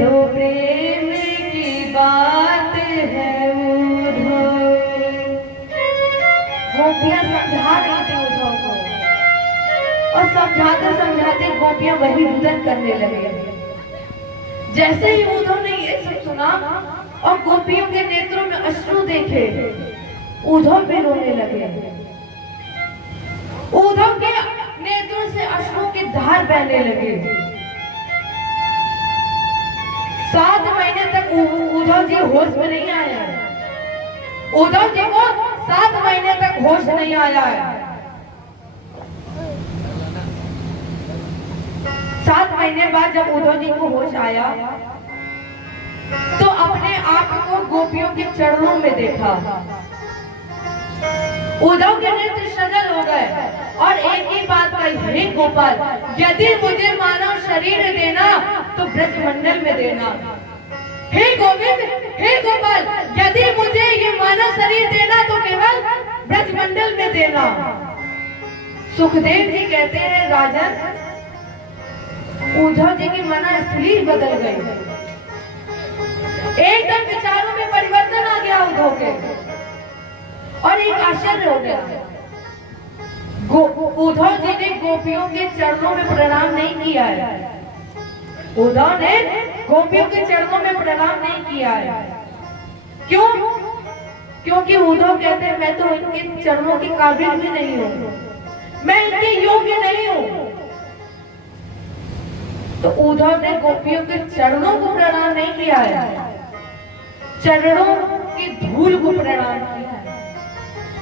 तो प्रेम की बात है उद्धव। गोपियां समझा रही थी उद्धव को, और समझाते समझाते गोपियां वही रुदन करने लगे। जैसे ही उद्धव ने ये सब सुना और गोपियों के नेत्रों में अश्रु देखे, उद्धव भी रोने लगे। उद्धव के नेत्रों से अश्रु की धार बहने लगे। 7 महीने तक उद्धव जी होश में नहीं आया। उद्धव जी को 7 महीने तक होश नहीं आया है। 7 महीने बाद जब उद्धव जी को होश आया तो अपने आप को गोपियों के चरणों में देखा। उद्धव के नेत्र सजल हो गए और एक ही बात कही, हे गोपाल, यदि मुझे मानव शरीर देना तो ब्रजमंडल में देना। हे गोविंद, हे गोपाल, यदि मुझे ये मानव शरीर देना तो केवल ब्रजमंडल में देना। सुखदेव जी कहते हैं, राजन, उद्धव जी की मनस्थिति बदल गई। एकदम विचारों में परिवर्तन आ गया उद्धव के, और एक आश्चर्य हो गया। उद्धव जी ने गोपियों के चरणों में प्रणाम नहीं किया है। उद्धव ने गोपियों के चरणों में प्रणाम नहीं किया है। क्यों? क्योंकि उद्धव कहते हैं, मैं तो इनके चरणों के काबिल भी नहीं हूँ, मैं इनके योग्य नहीं हूँ। तो उद्धव ने गोपियों के चरणों को प्रणाम नहीं किया है, चरणों की धूल को प्रणाम किया है।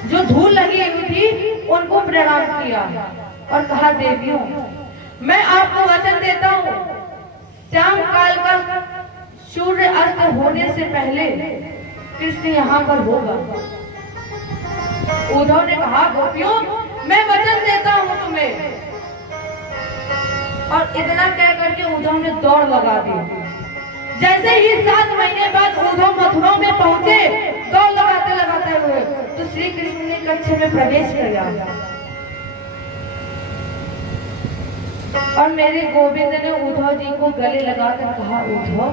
जो धूल लगी हुई थी उनको प्रणाम किया और कहा, देवियों, मैं आपको वचन देता हूँ, शाम काल का सूर्य अस्त होने से पहले कृष्ण यहाँ पर होगा। उद्धव ने कहा, गोपियों, मैं वचन देता हूँ तुम्हें। और इतना कह करके उद्धव ने दौड़ लगा दी। जैसे ही 7 महीने बाद उद्धव मथुरा में पहुंचे, दौड़ लगाते लगाते हुए, तो श्री कृष्ण ने कक्ष में प्रवेश किया और मेरे गोविंद ने उद्धव जी को गले लगाकर कहा, उद्धव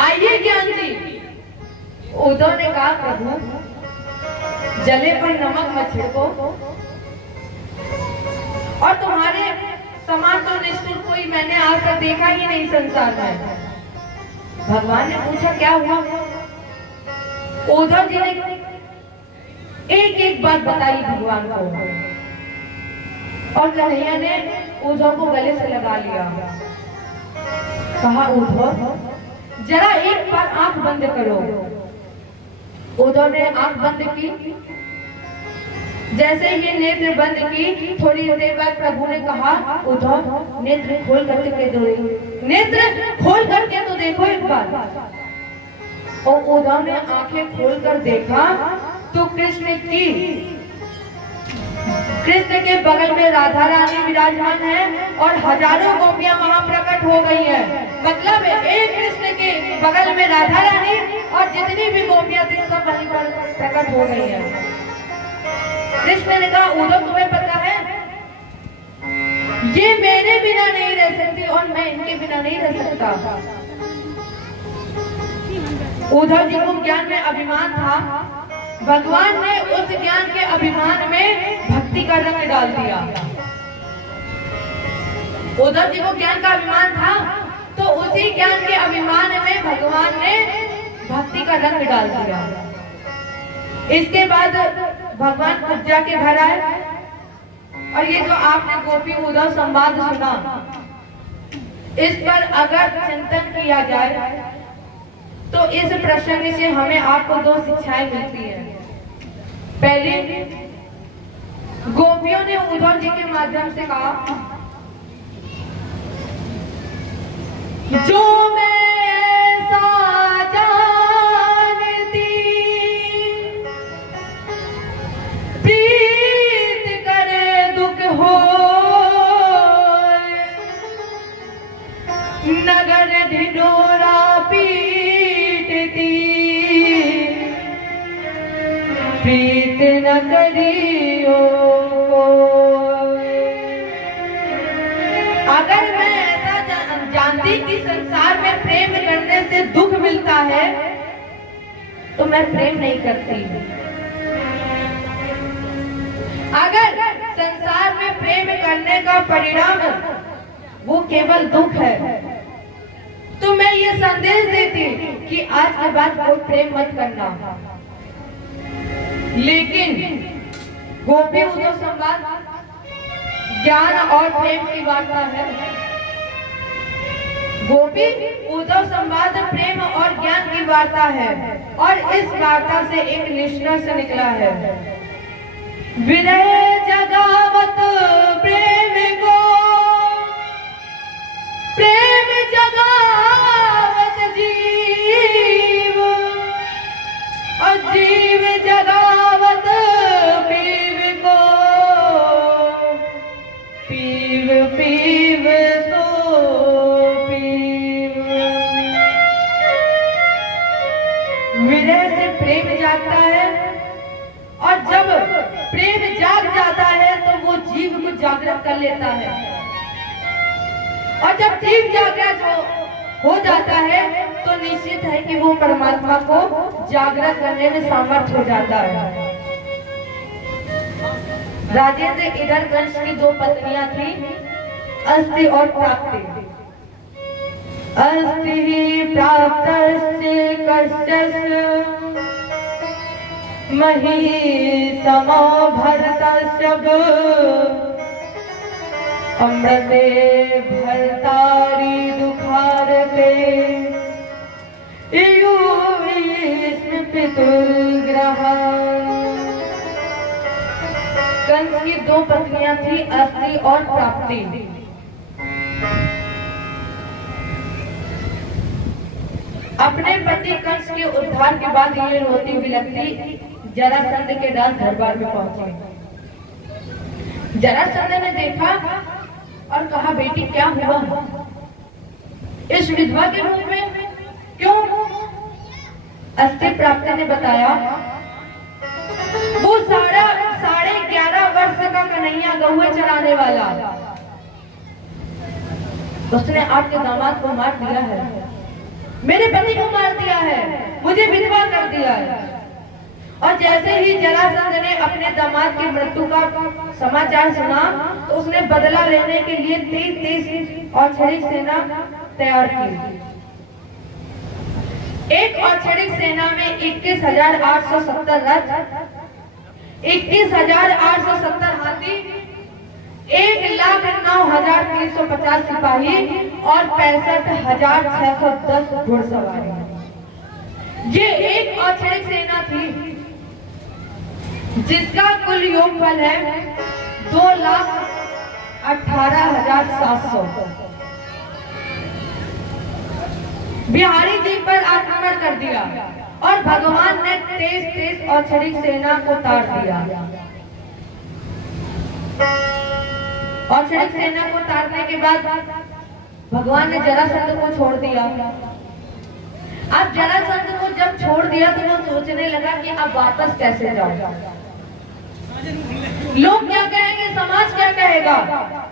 आइए ज्ञान जी। उद्धव ने कहा, प्रभु, जले पर नमक मत छिड़को, और तुम्हारे समान तो निष्ठुर कोई मैंने आज तक देखा ही नहीं संसार में। भगवान ने पूछा, क्या हुआ? उद्धव जी ने एक एक बात बताई भगवान को, और कन्हैया ने उद्धव को गले से लगा लिया। कहा, उद्धव, जरा एक बार आंख बंद करो। उद्धव ने आंख बंद की। जैसे ये नेत्र बंद की, थोड़ी देर बाद प्रभु ने कहा, उद्धव, नेत्र खोल करके दो, नेत्र खोल करके तो देखो एक बार। और उद्धव ने आंखें खोलकर देखा तो कृष्ण के बगल में राधा रानी विराजमान है और हजारों गोपियां वहां प्रकट हो गई हैं। मतलब एक कृष्ण के बगल में राधा रानी और जितनी भी गोपियां थी सब वहीं पर प्रकट हो गई हैं। कृष्ण ने कहा, उद्धव, तुम्हें पता है ये मेरे बिना नहीं रह सकती और मैं इनके बिना नहीं रह सकता। उद्धव जी को ज्ञान में अभिमान था, भगवान ने उस ज्ञान के अभिमान में भक्ति का रंग डाल दिया। उद्धव जी को ज्ञान का अभिमान था, तो उसी ज्ञान के अभिमान में भगवान ने भक्ति का रंग डाल दिया। इसके बाद भगवान कुब्जा के घर आए, और ये जो आपने गोपी उद्धव संवाद सुना, इस पर अगर चिंतन किया जाए तो इस प्रसंग से हमें आपको 2 शिक्षाएं मिलती हैं। पहली, गोपियों ने उद्धव जी के माध्यम से कहा, जो मैं ऐसा जानती प्रीत करे दुख हो, नगर ढिढोरा पीटती प्रीत न करियो। अगर मैं ऐसा जानती कि संसार मुझे दुख मिलता है तो मैं प्रेम नहीं करती। अगर संसार में प्रेम करने का परिणाम वो केवल दुख है तो मैं ये संदेश देती कि आज के बाद कोई प्रेम मत करना। लेकिन गोपी उद्धव संवाद ज्ञान और प्रेम की वार्ता है। गोपी उद्धव संवाद प्रेम और ज्ञान की वार्ता है और इस वार्ता से एक निष्कर्ष निकला है। विरह जगावत प्रेम को, प्रेम जगावत जीव और जीव जगावत पीव को, पीव पीव सो पीव। विरह से प्रेम जागता है और जब प्रेम जाग जाता है तो वो जीव को जागृत कर लेता है और जब जीव जागृत हो जाता है तो निश्चित है कि वो परमात्मा को जागृत करने में सामर्थ्य हो जाता है। राजेंद्र इधर कंस की दो पत्नियां थी, अस्ति और प्राप्ति। अस्ति प्राप्तस्य कश्यस्य मही समो भरतस्य अमृते भरतारी दुखारते पितुर्ग्रह। कंस की दो पत्नियां थी, अस्ति और प्राप्ति। अपने पति कंस के उद्धार के बाद ये रोती बिलखती जरासंध के दास दरबार में पहुंची। जरासंध ने देखा और कहा, बेटी क्या हुआ इस विधवा के रूप में, क्यों? अस्ति प्राप्ति ने बताया, वो 11.5 वर्ष का कन्हैया गौए चराने वाला, उसने आपके दामाद को मार दिया है, मेरे पति को मार दिया है, मुझे विधवा कर दिया है। और जैसे ही जरासंध ने अपने दामाद की मृत्यु का समाचार सुना तो उसने बदला लेने के लिए 30 औक्षणिक सेना तैयार की। एक औक्षणिक सेना में 21,870 रथ, 21,870 हाथी, 1,09,350 सिपाही और 65,610 घुड़सवारी। ये एक औक्षणिक सेना थी जिसका कुल योगफल है 2,18,700। बिहारी जी पर आक्रमण कर दिया और भगवान ने तेज औक्षणिक सेना को तार दिया। औक्षणिक सेना को तारने के बाद भगवान ने जरासंध को छोड़ दिया। अब जरासंध को जब छोड़ दिया तो वो सोचने लगा कि अब वापस कैसे जाऊं, लोग क्या कहेंगे, समाज क्या कहेगा।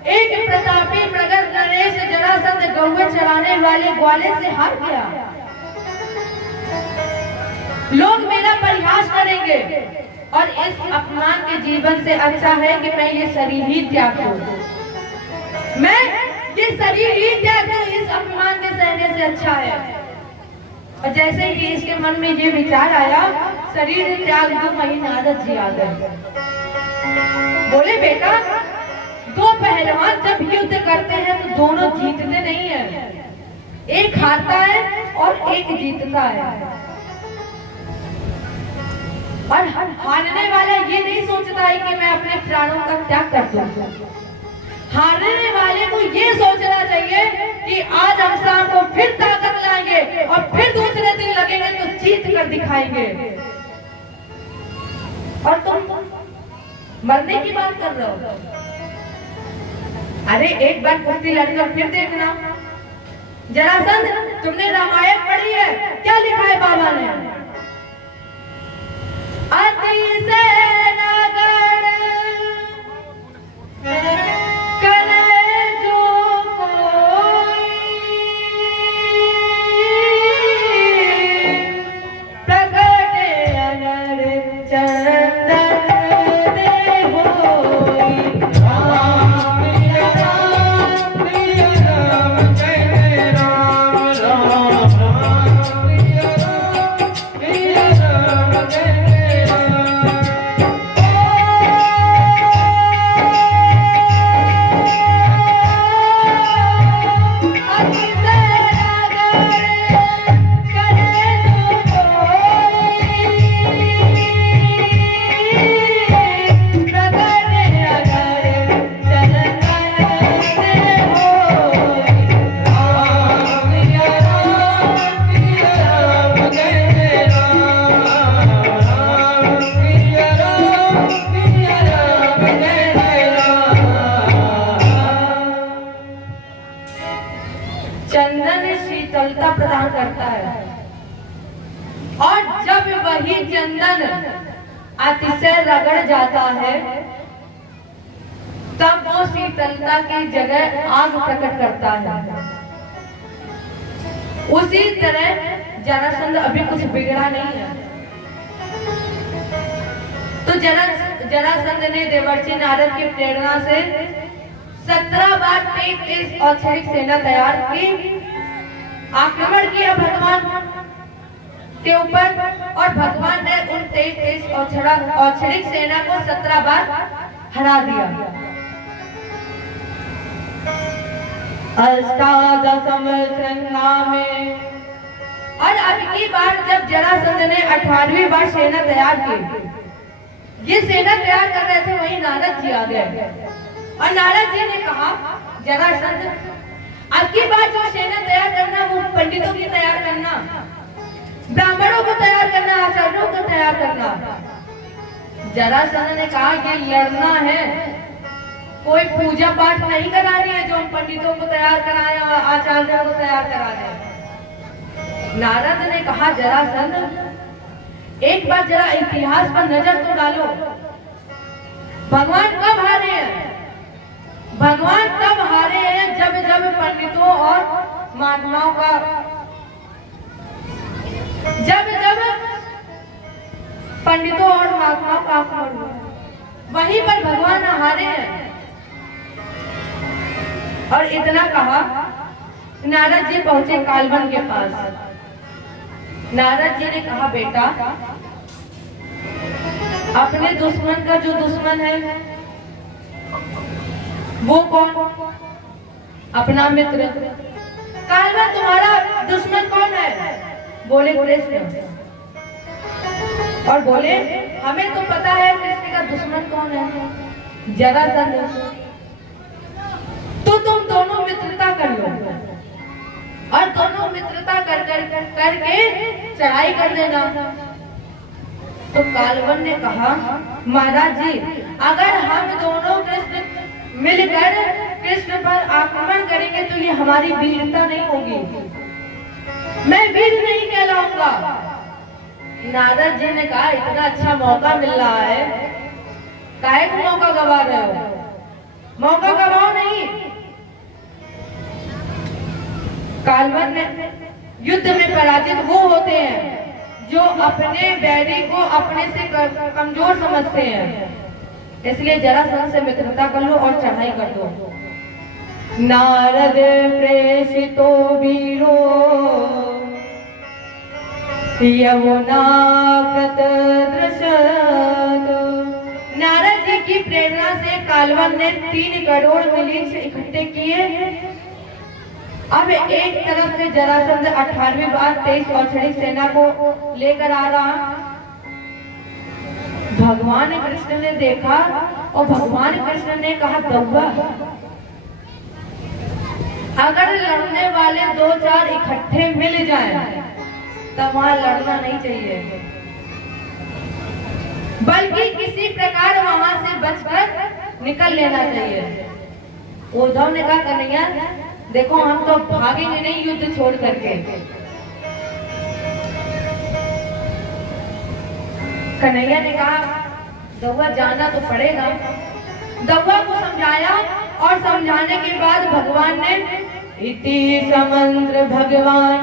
एक प्रतापी प्रगत नरेश जरासंध गौवे चराने वाले ग्वाले से हार गया, लोग मेरा परिहास करेंगे और इस अपमान के जीवन से अच्छा है कि मैं ये शरीर ही त्याग दूं, मैं ये शरीर ही त्याग दूं, इस अपमान के सहने से अच्छा है। और जैसे ही इसके मन में ये विचार आया, शरीर त्याग दूं, वही नारद जी आ गए। बोले, बेटा, दो पहलवान जब युद्ध करते हैं तो दोनों जीतते नहीं है, एक हारता है और एक जीतता है। और हारने वाला ये नहीं सोचता है कि मैं अपने प्राणों का त्याग कर दूं, हारने वाले को ये सोचना चाहिए कि आज हम शाम को फिर ताकत लाएंगे और फिर दूसरे दिन लगेंगे तो जीत कर दिखाएंगे। और तुम मरने की बात कर रहे हो? अरे एक बार कुश्ती लड़कर फिर देखना। जरासंध, तुमने रामायण पढ़ी है? क्या लिखा है बाबा ने? अति से नगण करे जो कोई, वही चंदन अतिशय रगड़ जाता है, तब वो शीतलता की जगह आग प्रकट करता है। उसी तरह जरासंध अभी कुछ बिगड़ा नहीं है। तो जरासंध ने देवर्षि नारद की प्रेरणा से 17 बार तेज औक्षणिक सेना तैयार की, आक्रमण किया भगवान के ऊपर, और भगवान ने उन तेज औक्षणिक सेना को 17 बार हरा दिया। अष्टादशम संग्रामे, और अब की बार जब जरासंध ने 18वीं बार सेना तैयार की, ये सेना तैयार कर रहे थे, वहीं नारद जी आ गए और नारद जी ने कहा, जरासंध अब की बार जो सेना तैयार करना वो पंडितों की तैयार करना, ब्राह्मणों को तैयार करना, आचार्यों को तैयार करना। जरासंध ने कहा कि लड़ना है, कोई पूजा पाठ नहीं करानी है जो हम पंडितों को तैयार कराएं और आचार्यों को तैयार करा दें। नारद ने कहा, जरासंध एक बार जरा इतिहास पर नजर तो डालो, भगवान कब हारे हैं? भगवान तब हारे हैं जब जब पंडितों और महात्माओं का, जब जब पंडितों और महात्माओं का आक्रमण हुआ, वहीं पर भगवान हारे हैं। और इतना कहा, नारद जी पहुंचे कालवन के पास। नारद जी ने कहा, बेटा अपने दुश्मन का जो दुश्मन है वो कौन? अपना मित्र। कालवन तुम्हारा दुश्मन कौन है? बोले कृष्ण। और बोले, हमें तो पता है कृष्ण का दुश्मन कौन है, जरासंध। तो तुम दोनों मित्रता कर लो और दोनों मित्रता करके चढ़ाई कर लेना। तो कालवन ने कहा, महाराज जी अगर हम दोनों कृष्ण मिलकर कृष्ण पर आक्रमण करेंगे तो ये हमारी वीरता नहीं होगी, मैं वीर नहीं कहलाऊंगा। नारद जी ने कहा, इतना अच्छा मौका मिल रहा है, काहे को मौका गवा रहे हो? मौका गवाओ नहीं। कालवन ने, युद्ध में पराजित वो होते हैं जो अपने बैरी को अपने से कमजोर समझते हैं, इसलिए जरासंध से मित्रता कर लो और चढ़ाई कर दो। नारद प्रेषितो वीरो यमुना प्रतदृशत। नारद जी की प्रेरणा से कालवन ने 3 करोड़ मिलीक्ष इकट्ठे किए। अब एक तरफ से जरासंध 18वीं बार 23 औक्षणिक सेना को लेकर आ रहा। भगवान कृष्ण ने देखा और भगवान कृष्ण ने कहा, दौड़ा अगर लड़ने वाले 2-4 इकट्ठे मिल जाएं तब वहां लड़ना नहीं चाहिए, बल्कि किसी प्रकार वहां से बचकर निकल लेना चाहिए। उद्धव ने कहा, कन्हैया देखो हम तो भागेंगे नहीं युद्ध छोड़ करके। कन्हैया ने कहा, दौआ जाना तो पड़ेगा। दौआ को समझाया और समझाने के बाद भगवान ने इति समंद्र भगवान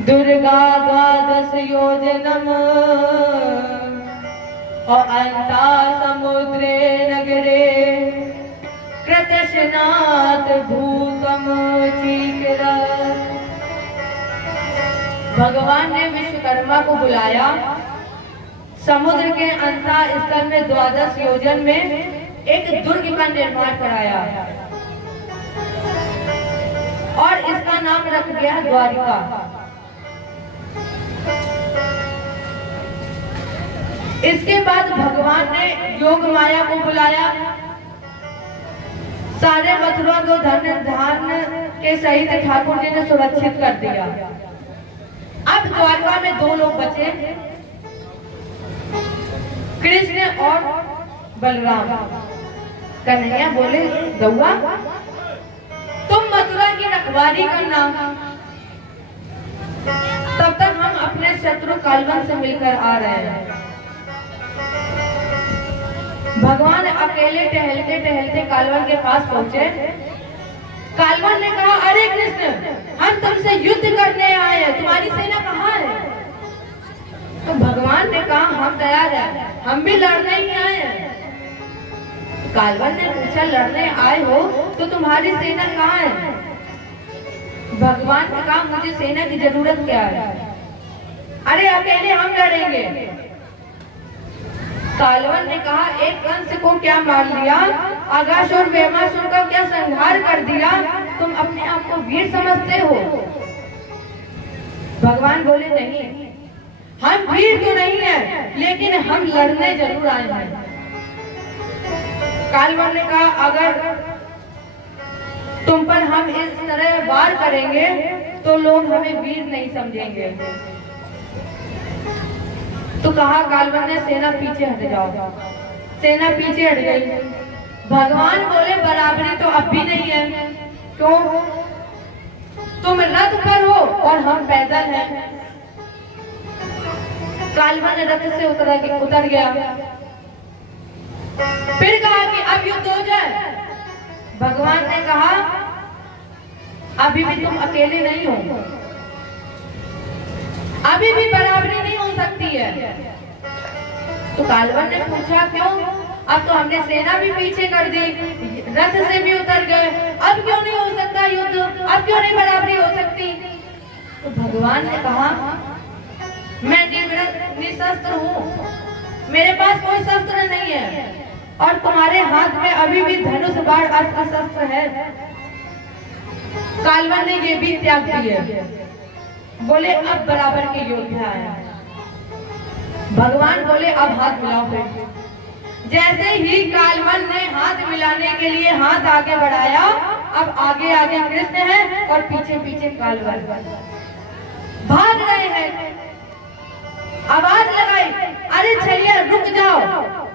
दुर्गा 12 योजनम और अंता समुद्रे नगरे कृतस्नात भूतम चीकरा। भगवान ने विश्वकर्मा को बुलाया, समुद्र के अंतः स्थल में 12 योजन में एक दुर्ग का निर्माण कराया और इसका नाम रख गया द्वारिका। इसके बाद भगवान ने योग माया को बुलाया, सारे मथुरा को धन धान के सहित ठाकुर जी ने सुरक्षित कर दिया। अब द्वारका में 2 लोग बचे, कृष्ण और बलराम। कन्हैया बोले, दौआ तुम मथुरा की रखवाली करना, तब तक हम अपने शत्रु कालवन से मिलकर आ रहे हैं। भगवान अकेले टहलते टहलते कालवन के पास पहुंचे। कालवन ने कहा, अरे कृष्ण, हम तुमसे युद्ध करने आए हैं, तुम्हारी सेना कहाँ है? तो भगवान ने कहा, हम तैयार हैं, हम भी लड़ने ही आए हैं। कालवन ने पूछा, लड़ने आए हो तो तुम्हारी सेना कहाँ है? भगवान ने कहा, मुझे सेना की जरूरत क्या है? अरे अकेले हम लड़ेंगे। कालवन ने कहा, एक कंस को क्या मार लिया, अगासुर वेमासुर का क्या संहार कर दिया, तुम अपने आप को वीर समझते हो? भगवान बोले, नहीं, हम वीर तो नहीं है, लेकिन हम लड़ने जरूर आए हैं। कालवन ने कहा, अगर तुम पर हम इस तरह वार करेंगे तो लोग हमें वीर नहीं समझेंगे। तो कहा कालवन ने, सेना पीछे हट जाओ। सेना पीछे हट गई। भगवान बोले, बराबरी तो अब भी नहीं है। क्यों? तुम रथ पर हो और हम पैदल हैं। कालवन रथ से उतर गया। फिर कहा कि अब युद्ध हो जाए। भगवान ने कहा, अभी भी तुम अकेले नहीं हो, अभी भी बराबरी नहीं हो सकती है। तो कालवन ने पूछा, क्यों? अब तो हमने सेना भी पीछे कर दी, रथ से भी उतर गए, अब क्यों नहीं हो सकता युद्ध? अब क्यों नहीं बराबरी हो सकती? तो भगवान ने कहा, मैं निशस्त्र हूँ, मेरे पास कोई शस्त्र नहीं है, और तुम्हारे हाथ में अभी भी धनुष बाण अस्त्र शस्त्र है। कालवन ने ये भी त्याग दिए। बोले, अब बराबर के योद्धा है। भगवान बोले, अब हाथ मिलाओ। जैसे ही कालवन ने हाथ मिलाने के लिए हाथ आगे बढ़ाया, अब आगे आगे कृष्ण है और पीछे पीछे कालवन भाग रहे हैं। आवाज लगाई, अरे छलिया रुक जाओ,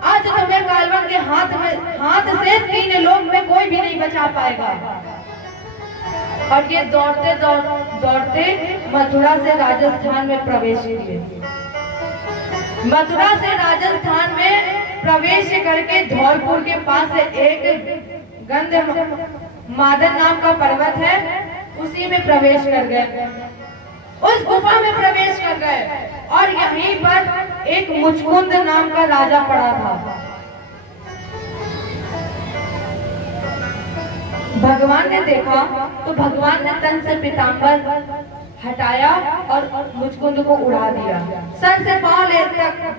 आज तुम्हें कालवन के हाथ से 3 लोग में कोई भी नहीं बचा पाएगा। और ये दौड़ते दौड़ते मथुरा से राजस्थान में प्रवेश किए। मथुरा से राजस्थान में प्रवेश करके धौलपुर के पास एक गंधमादन नाम का पर्वत है, उसी में प्रवेश कर गए। उस गुफा में प्रवेश कर गए और यहीं पर एक मुचकुंद नाम का राजा पड़ा था। भगवान ने देखा तो भगवान ने तन से पीतांबर हटाया और मुचकुंद को उड़ा दिया। सर से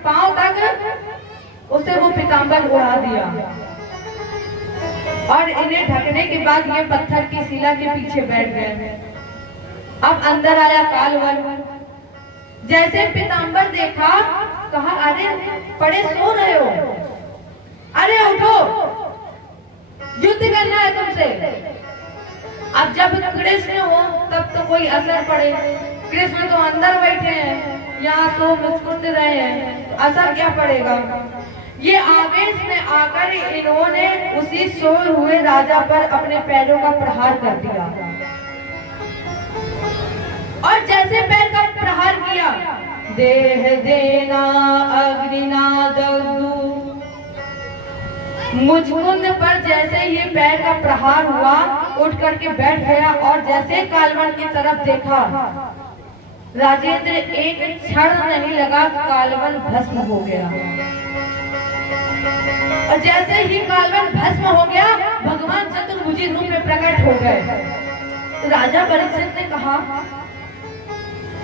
पांव तक उसे वो पीतांबर उड़ा दिया। और इन्हें ढकने के बाद ये पत्थर की शिला के पीछे बैठ गए। अब अंदर आया कालवन। जैसे पीतांबर देखा, कहा, अरे पड़े सो रहे हो, अरे उठो, युद्ध करना है तुमसे। अब जब कृष्ण हो तब तो कोई असर पड़े, कृष्ण तो अंदर बैठे हैं, यहाँ तो मुस्कुरा रहे हैं, तो असर क्या पड़ेगा? ये आवेश में आकर इन्होंने उसी सोए हुए राजा पर अपने पैरों का प्रहार कर दिया। और जैसे पैर का प्रहार किया, देह देना अग्निनाद, मुचकुंद पर जैसे ही पैर का प्रहार हुआ, उठ करके बैठ गया। और जैसे कालवन की तरफ देखा, राजेंद्र एक क्षण नहीं लगा, कालवन भस्म हो गया। और जैसे ही कालवन भस्म हो गया, भगवान चतुर्भुजी रूप में प्रकट हो गए। तो राजा परीक्षित ने कहा,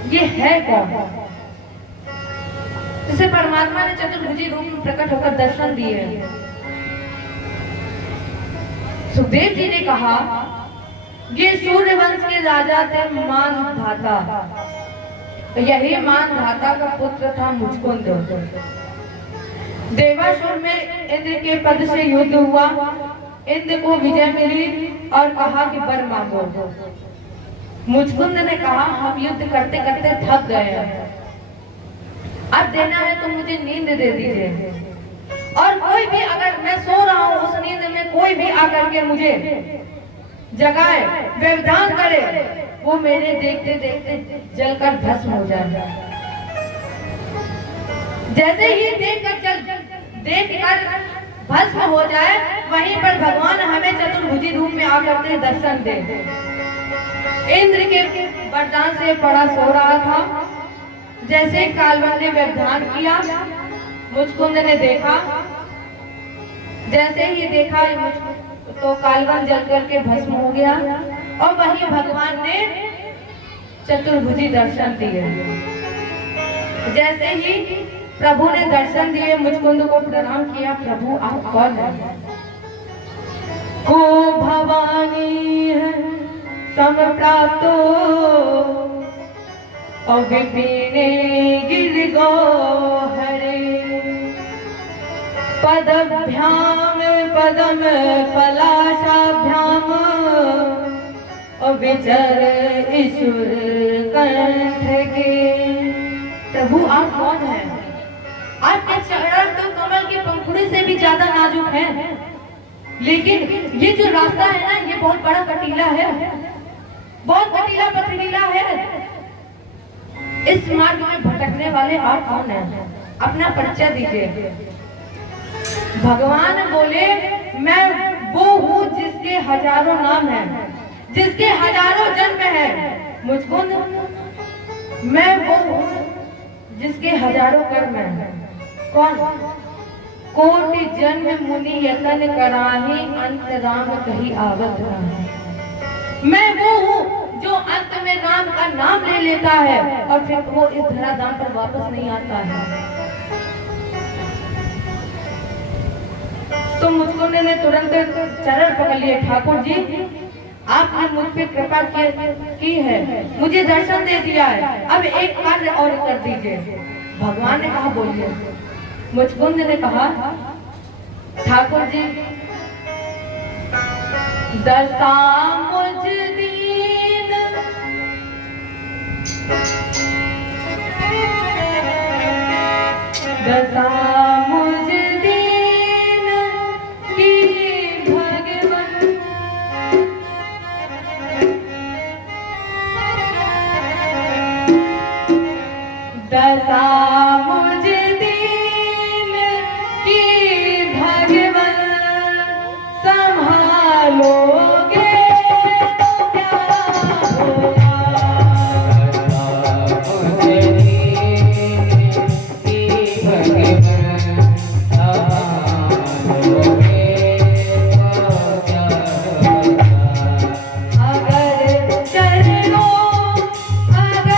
ये है कौन? इसे परमात्मा ने चतुर्भुजी रूप में प्रकट होकर दर्शन दिए। सुखदेव जी ने कहा, ये सूर्यवंश के राजा थे मानधाता, यही मानधाता का पुत्र था मुचकुंद। देवासुर में इंद्र के पद से युद्ध हुआ, इंद्र को विजय मिली और कहा कि वर मांगो। मुचकुंद ने कहा, हम युद्ध करते करते थक गए हैं, अब देना है तो मुझे नींद दे दीजिए। और कोई भी, अगर मैं सो रहा हूँ उस नींद में कोई भी आकर के मुझे जगाए, व्यवधान करे, वो मेरे देखते देखते जलकर भस्म हो जाए। जैसे ही देखकर भस्म हो जाए, वहीं पर भगवान हमें चतुर्भुजी रूप में आकर के दर्शन दे। इंद्र के वरदान से बड़ा सो रहा था। जैसे कालवन ने व्यवधान किया, मुचकुंद ने देखा। जैसे ही देखा तो कालवन जल करके भस्म हो गया और वहीं भगवान ने चतुर्भुजी दर्शन दिए। जैसे ही प्रभु ने दर्शन दिए, मुचकुंद को प्रणाम किया। प्रभु आप कौन हैं? को भवानी है समप्राप्तो और विपिने गिर गो हरे पदभ्याम पदम पलाशाभ्याम और विचर ईश्वर कंठ के। प्रभु आप कौन हैं? आपके चरण तो कमल के पंखुड़ी से भी ज्यादा नाजुक हैं, लेकिन ये जो रास्ता है ना, ये बहुत बड़ा कटीला है, बहुत कटीला पथरीला है। इस मार्ग में भटकने वाले आप कौन हैं? अपना परिचय दीजिए। भगवान बोले, मैं वो हूँ जिसके हजारों नाम हैं, जिसके हजारों जन्म हैं। मुचकुंद, मैं वो हूँ जिसके हजारों कर्म हैं। कौन? कोटि जन्म मुनि यतन कराही, अंत राम कही आवत राही। मैं वो हूँ जो अंत में राम का नाम ले लेता है और फिर वो इस धराधाम पर वापस नहीं आता है। तो मुझको ने तुरंत चरण पकड़ लिए। ठाकुर जी, आपने मुझ पे कृपा की है, मुझे दर्शन दे दिया है, अब एक कार्य और कर दीजिए। भगवान ने कहा बोलिए। मुचकुंद ने कहा, ठाकुर जी दशा मुझ दीन दशा मुझ दीन की भगवान दशा मुझ दीन की भगवान संभालोगे तो क्या होगा। मुझे दीन की भगवान संभालोगे तो क्या होगा। अगर चरणों अगर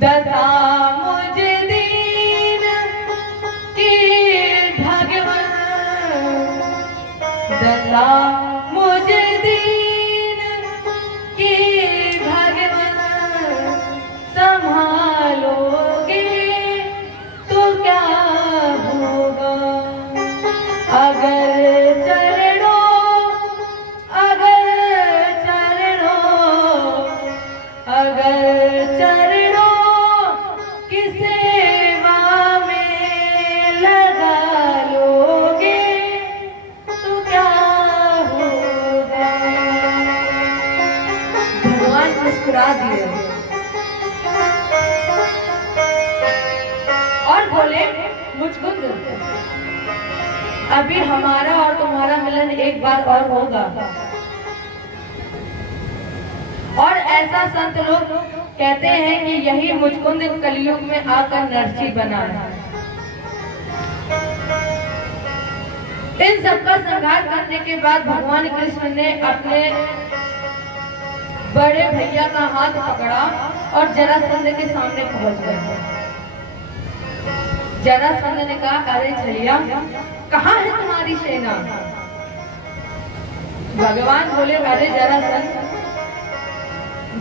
दशा मुझ दीन की भगवान, दशा मुझ दीन की भगवान, संभालोगे तो क्या होगा। अगर मुस्कुरा दिए और बोले, मुझको अभी हमारा और तुम्हारा मिलन एक बार और होगा। और ऐसा संत लोग कहते हैं कि यही मुचकुंद कलयुग में आकर नरसी बना है। इन सबका संहार करने के बाद भगवान कृष्ण ने अपने बड़े भैया का हाथ पकड़ा और जरासंध के सामने पहुंच गए। जरासंध ने कहा, अरे छलिया, कहाँ है तुम्हारी सेना। भगवान बोले, अरे जरासंध,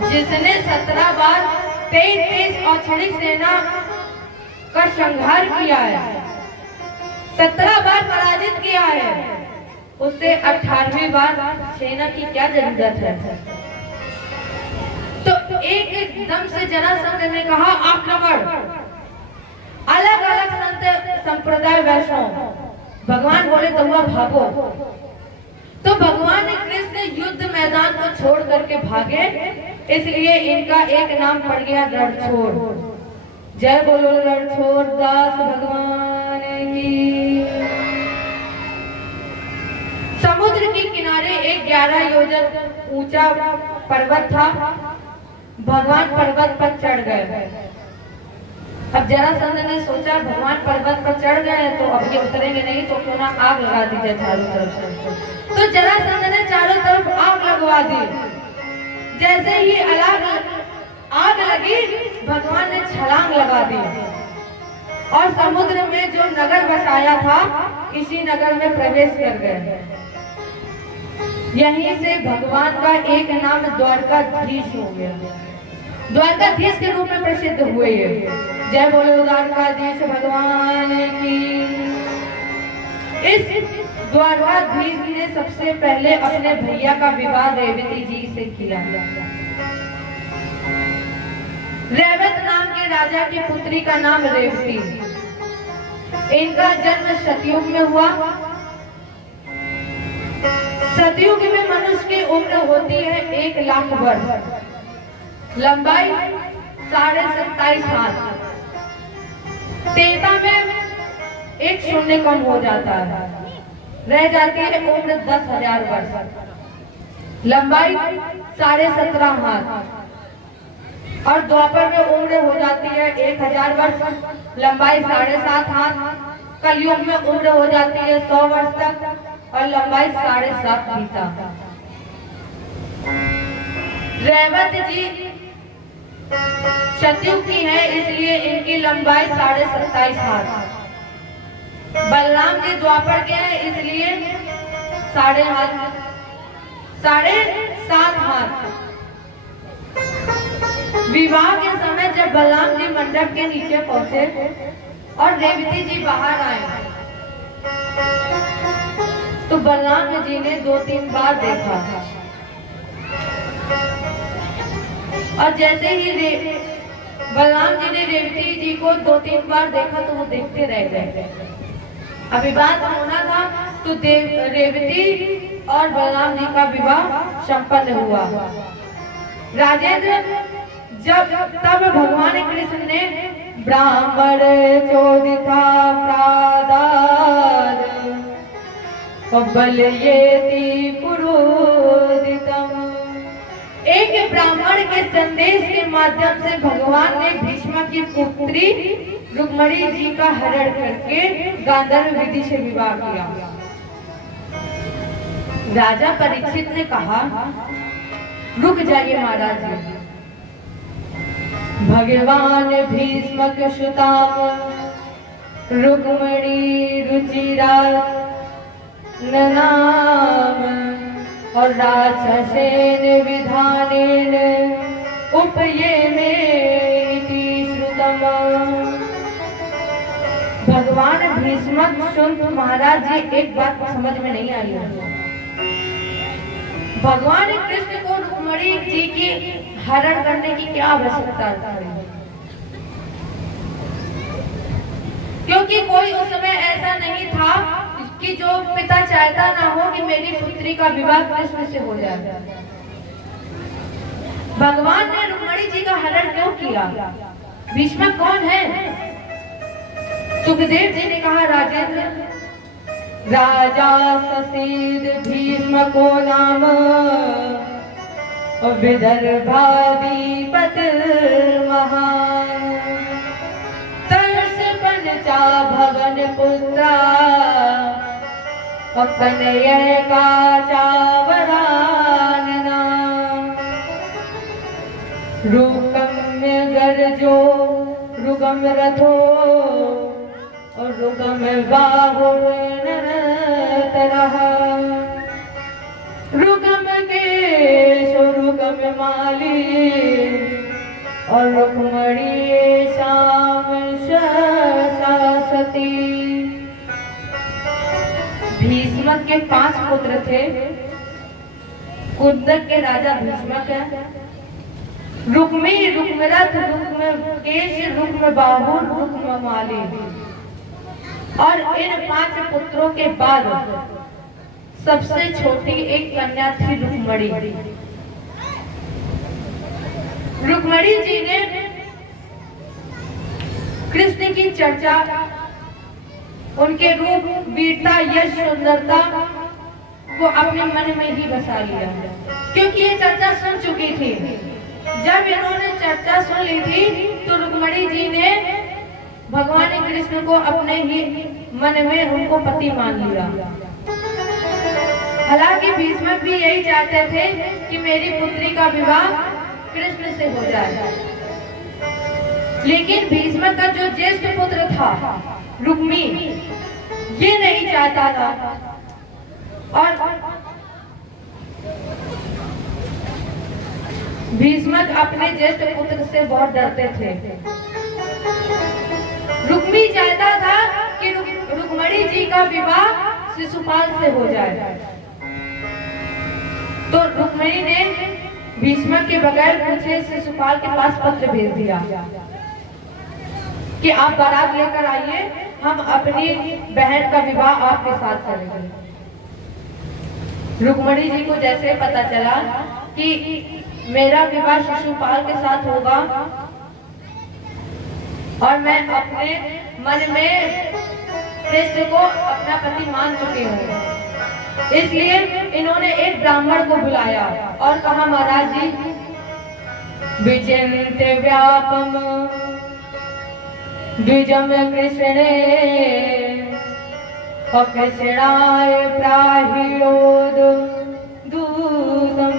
जिसने 17 बार 23 और क्षणिक सेना का संहार किया है, 17 बार पराजित किया है, उससे 18वीं बार सेना की क्या जरूरत है। तो एक दम से जरासंध ने कहा, आक्रमण। अलग अलग संत संप्रदाय वैष्णव। भगवान बोले, तो हुआ भागो। तो भगवान कृष्ण युद्ध मैदान को छोड़ करके भागे, इसलिए इनका एक नाम पड़ गया रणछोड़। जय बोलो रणछोड़ दास भगवान की। समुद्र के किनारे एक 11 योजन ऊंचा पर्वत था। भगवान पर्वत पर चढ़ गए अब जरासंध ने सोचा भगवान पर्वत पर चढ़ गए तो अब ये उतरेंगे नहीं, तो क्यों ना आग लगा दी जाए चारों तरफ से। तो जरासंध ने चारों तरफ आग लगवा दी। जैसे ही आग लगी, भगवान ने छलांग लगा दी और समुद्र में जो नगर बसाया था, इसी नगर में प्रवेश कर गए। यहीं से भगवान का एक नाम द्वारकाधीश हो गया, द्वारकाधीश के रूप में प्रसिद्ध हुए। जय बोलो द्वारकाधीश भगवान की। इस द्वारकाधीश ने सबसे पहले अपने भैया का विवाह रेवती जी से किया। रेवत नाम के राजा की पुत्री का नाम रेवती। इनका जन्म सतयुग में हुआ। सतयुग में मनुष्य की उम्र होती है 1 लाख वर्ष, लंबाई 27.5 हाथ। तेता में 1 शून्य कम हो जाता है, रह जाती है उम्र 10,000 वर्ष, लंबाई 17.5 हाथ। और द्वापर में उम्र हो जाती है 1000 वर्ष, लंबाई 7.5 हाथ। कलयुग में उम्र हो जाती है 100 वर्ष तक और लंबाई 7.5 फीता। रेवत जी सतयुग की है, इसलिए इनकी लंबाई 27.5 हाथ। बलराम जी द्वापर के हैं, इसलिए 7.5 हाथ। विवाह के समय जब बलराम जी मंडप के नीचे पहुंचे और रेवती जी बाहर आए, तो बलराम जी ने 2-3 बार देखा। और जैसे ही बलराम जी ने रेवती जी को 2-3 बार देखा तो वो देखते रह गए। अभी बात होना था तो रेवती और बलराम जी का विवाह संपन्न हुआ। राजेंद्र तब भगवान कृष्ण ने ब्राह्मण चोदिता प्रादार बलयेति पुरोदितम। एक ब्राह्मण के संदेश के माध्यम से भगवान ने भीष्म की पुत्री रुक्मणी जी का हरण करके गांधर्व विधि से विवाह किया। राजा परीक्षित ने कहा, रुक जाइए महाराज जी, भगवान भीष्म सुताम रुक्मणी रुचिरा नाम और राक्षसेन विधानेन उपयेमे इति श्रुतम। भगवान भीष्म सुन महाराज जी, एक बात समझ में नहीं आई है। भगवान कृष्ण को रुक्मणी जी की हरण करने की क्या आवश्यकता थी? क्योंकि कोई उस समय ऐसा नहीं था कि जो पिता चाहता ना हो कि मेरी पुत्री का विवाह कृष्ण से हो जाए। भगवान ने रुक्मणी जी का हरण क्यों किया? भीष्म कौन है? सुखदेव जी ने कहा, राजेंद्र, राजा ससीद भीष्म को नाम विदर्भाधिपत महान तर्ष पंचा भवन पुत्रा कनय का चावरानना रुकम्य गर्जो रुगम रथो और रुगम बाहु रुगम के रुगम माली और रुक्मणी शाम सती। भीष्म के 5 पुत्र थे। कुंदक के राजा भीष्मक है, रुक्मी, रुक्मरथ, रुक्मकेश, रुक्मबाहु, रुक्ममाली। और इन 5 पुत्रों के बाद सबसे छोटी एक कन्या थी रुक्मणी। रुक्मणी जी ने कृष्ण की चर्चा, उनके रूप, वीरता, यश, सुंदरता को अपने मन में ही बसा लिया, क्योंकि ये चर्चा सुन चुकी थी। जब इन्होंने चर्चा सुन ली थी तो रुक्मणी जी ने भगवान ने कृष्ण को अपने ही मन में उनको पति मान लिया। हालांकि भीष्म भी यही चाहते थे कि मेरी पुत्री का विवाह कृष्ण से हो जाए, लेकिन भीष्म का जो ज्येष्ठ पुत्र था रुक्मी, ये नहीं चाहता था। और भीष्म अपने ज्येष्ठ पुत्र से बहुत डरते थे। रुक्मी चाहता था कि रुक्मणी जी का विवाह शिशुपाल से हो जाए। तो रुक्मणी ने भीष्म के बगैर पूछे शिशुपाल के पास पत्र भेज दिया कि आप बारात लेकर आइए, हम अपनी बहन का विवाह आपके साथ करेंगे। रुक्मणी जी को जैसे पता चला कि मेरा विवाह शिशुपाल के साथ होगा और मैं अपने मन में कृष्ण को अपना पति मान चुकी हूँ, इसलिए इन्होंने एक ब्राह्मण को बुलाया और कहा, महाराज जी, विचिन्त्य व्यापम द्विजम कृष्णे कृष्णाय प्राहिणोद दूतम।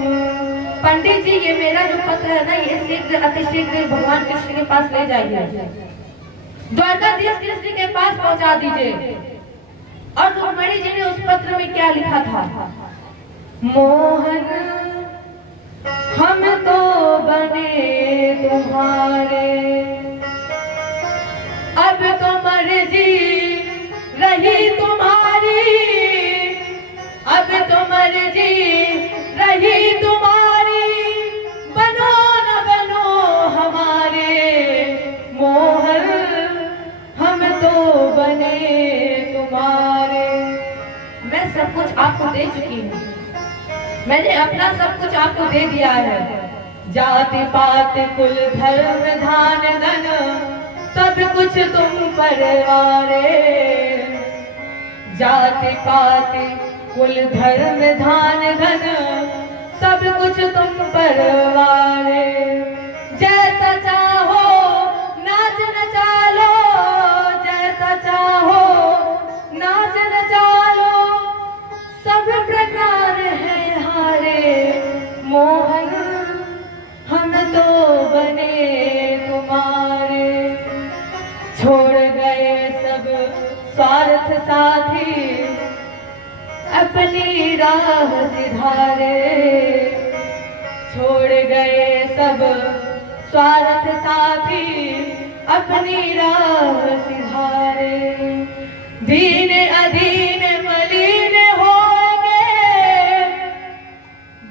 पंडित जी, ये मेरा जो पत्र है ना, ये शीघ्र अतिशीघ्र भगवान कृष्ण के पास ले जाइए, द्वारकाधीश कृष्ण के पास पहुंचा दीजिए। और रुक्मणी जी ने उस पत्र में क्या लिखा था? मोहन हम तो बने तुम्हारे, अब तो मर्जी रही तुम्हारी, अब तो मर्जी रही तुम्हारी, बनो न बनो हमारे। मोहन हम तो बने तुम्हारे। मैं सब कुछ आपको दे चुकी हूँ, मैंने अपना सब कुछ आपको दे दिया है। जाति पाति कुल धर्म धान धन सब कुछ तुम पर वारे। जाति पाति कुल धर्म धान धन सब कुछ तुम पर वारे। जैसा चाहो नाच नचा लो, जैसा चाहो नाच नचा लो, सब प्रकार है हारे। मोहन हम तो बने तुम्हारे। छोड़ गए सब स्वार्थ साथी, अपनी राह सिधारे। छोड़ गए सब स्वार्थ साथी, अपनी राह सिधारे। दीन अधीन मलिन होंगे,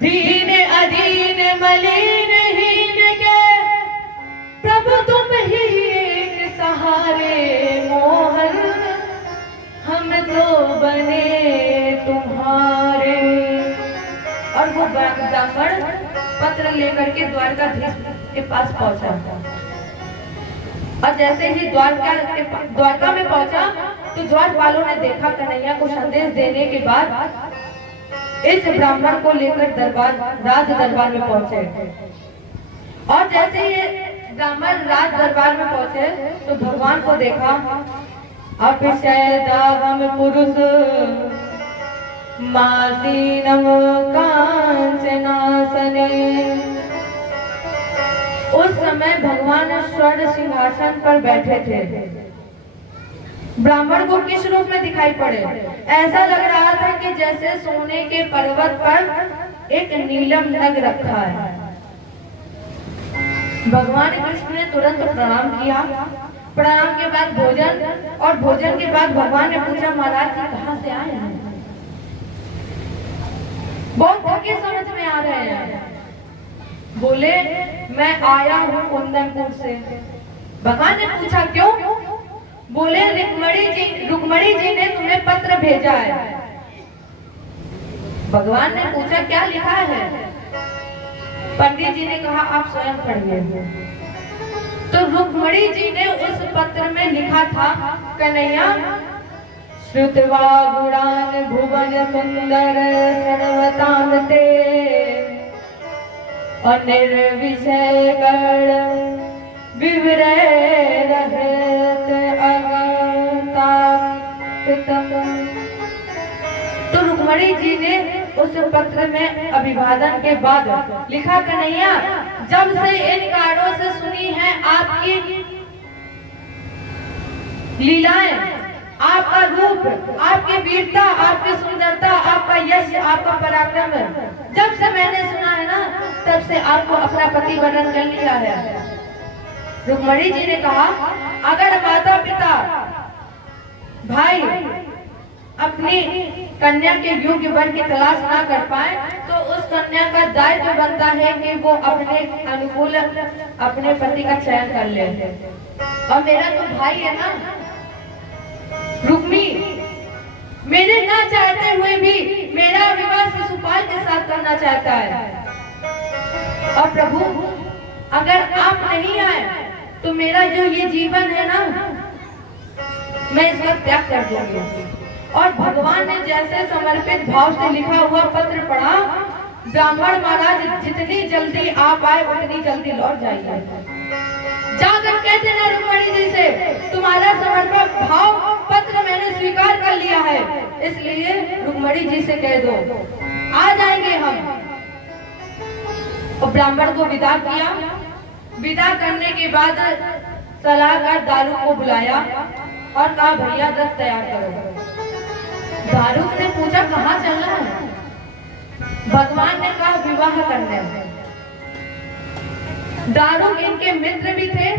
दीन अधीन मलिन हीन के, प्रभु तुम ही एक सहारे। मोहन हम तो बने तुम्हारे। और वो ब्राह्मण पत्र लेकर के द्वारकाधीश के पास पहुंचा, और जैसे ही द्वारका में पहुंचा तो द्वारपालों ने देखा कन्हैया को संदेश देने के बाद इस ब्राह्मण को लेकर राज दरबार में पहुंचे। और जैसे ये ब्राह्मण राज दरबार में पहुंचे तो भगवान को देखा। अपिशयदावम पुरुष मासीनम कांचनासने। उस समय भगवान स्वर्ण सिंहासन पर बैठे थे। ब्राह्मण को किस रूप में दिखाई पड़े? ऐसा लग रहा था कि जैसे सोने के पर्वत पर एक नीलम नग रखा है। भगवान कृष्ण ने तुरंत प्रणाम किया। प्रणाम के बाद भोजन, और भोजन के बाद भगवान ने पूछा, महाराज जी कहाँ से आए हैं? बहुत थके समझ में आ रहे हैं। बोले, मैं आया हूँ कुंदनपुर से। भगवान ने पूछा, क्यों? बोले, रुक्मणी जी ने तुम्हें पत्र भेजा है। भगवान ने पूछा, क्या लिखा है? पंडित जी ने कहा, आप स्वयं पढ़िए। तो रुक्मणी जी ने उस पत्र में लिखा था, कन्हैया, श्रुत्वा गुणान भुवन सुंदर सर्वतान ते, अनिर्विषय गण विवरे रहत रुक्मणी जी ने उस पत्र में अभिवादन के बाद लिखा, कन्हैया जब से इन कारणों से सुनी है आपकी लीलाएं, आपका रूप, आपकी वीरता, आपकी सुंदरता, आपका यश, आपका पराक्रम, जब से मैंने सुना है ना, तब से आपको अपना पति वरण कर लिया है। रुक्मणी जी ने कहा, अगर माता पिता भाई अपनी कन्या के योग्य वर की तलाश ना कर पाए तो उस कन्या का दायित्व बनता है कि वो अपने अनुकूल अपने पति का चयन कर ले। और मेरा जो भाई है ना रुक्मी, मेरे ना चाहते हुए भी मेरा विवाह शिशुपाल के साथ करना चाहता है। और प्रभु अगर आप नहीं आए तो मेरा जो ये जीवन है ना, मैं इसका त्याग कर दूंगी। और भगवान ने जैसे समर्पित भाव से लिखा हुआ पत्र पढ़ा, ब्राह्मण महाराज जितनी जल्दी आप आए उतनी जल्दी लौट जाइए। जाकर कहते ना रुक्मणी जी से, तुम्हारा समर्पित भाव पत्र मैंने स्वीकार कर लिया है, इसलिए रुक्मणी जी से कह दो आ जाएंगे हम। और ब्राह्मण को विदा किया। विदा करने के बाद सलाहकार दारुक को बुलाया और कहा, भैया रथ तैयार करो। दारुक ने पूछा, कहाँ चलना है? भगवान ने कहा, विवाह करने। दारुक इनके मित्र भी थे,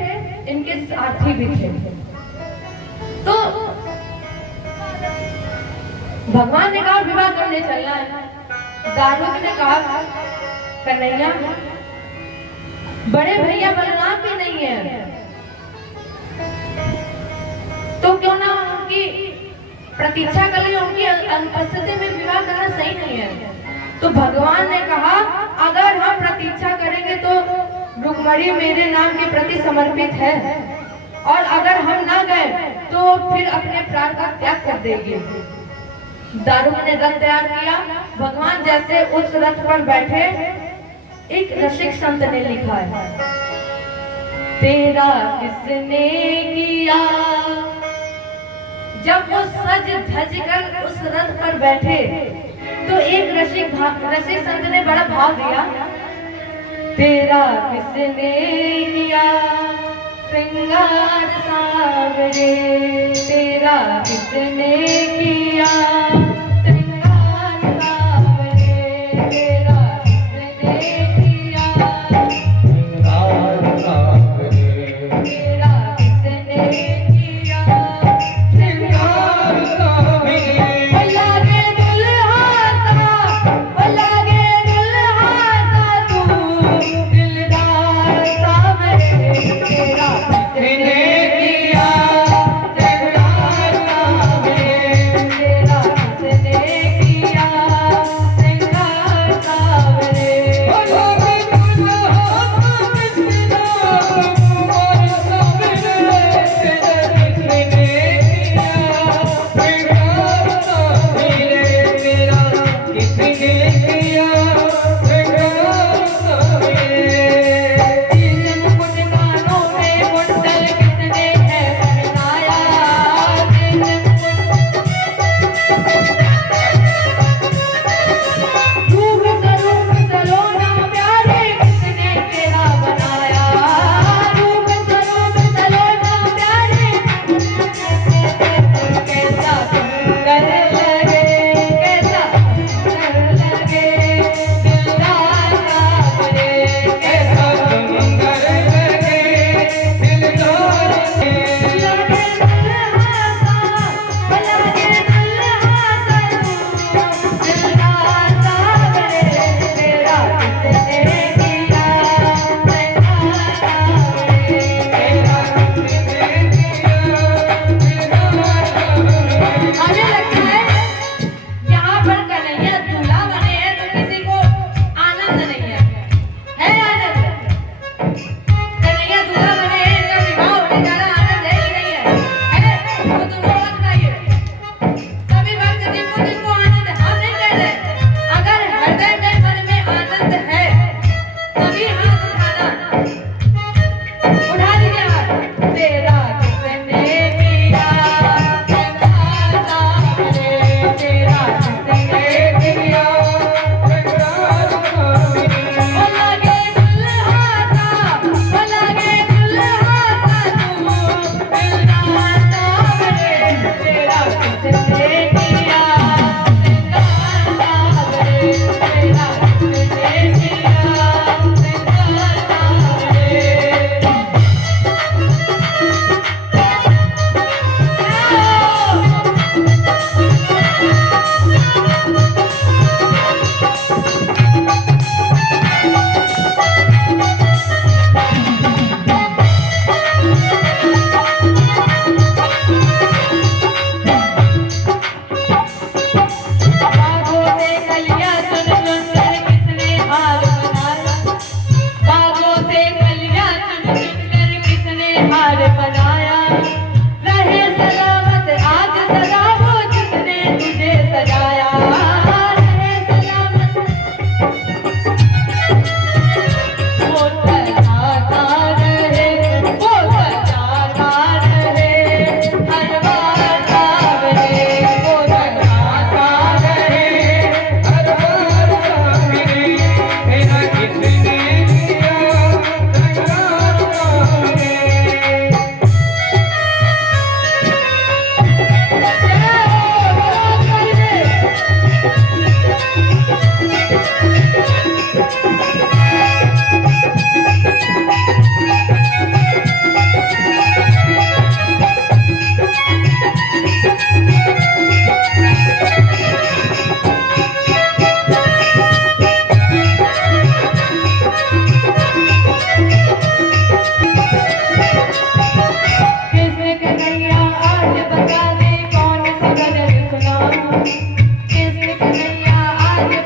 इनके साथी भी थे। तो भगवान ने कहा विवाह करने चलना है। दारुक ने कहा, कन्हैया बड़े भैया बलराम भी नहीं है, तो क्यों ना उनकी प्रतीक्षा कर ले, उनकी अनुपस्थिति में विवाह करना सही नहीं है। तो भगवान ने कहा, अगर हम प्रतीक्षा करेंगे तो रुक्मणी मेरे नाम के प्रति समर्पित है, और अगर हम ना गए तो फिर अपने प्राण का त्याग कर देगी। दारुक ने रथ तैयार किया। भगवान जैसे उस रथ पर बैठे, एक रसिक संत ने लिखा है, तेरा किसने किया। जब वो सज धज कर उस रथ पर बैठे तो एक रसिक संत ने बड़ा भाव दिया, तेरा किसने किया श्रृंगार सावरे, तेरा किसने किया श्रृंगार सावरे, तेरा किसने किया श्रृंगार सावरे, तेरा किसने किया श्रृंगार सावरे। लागे दुल्हा सा, लागे दुल्हा सा तू दिलदार सावरे, तेरा किसने किया श्रृंगार सावरे, तेरा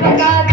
बता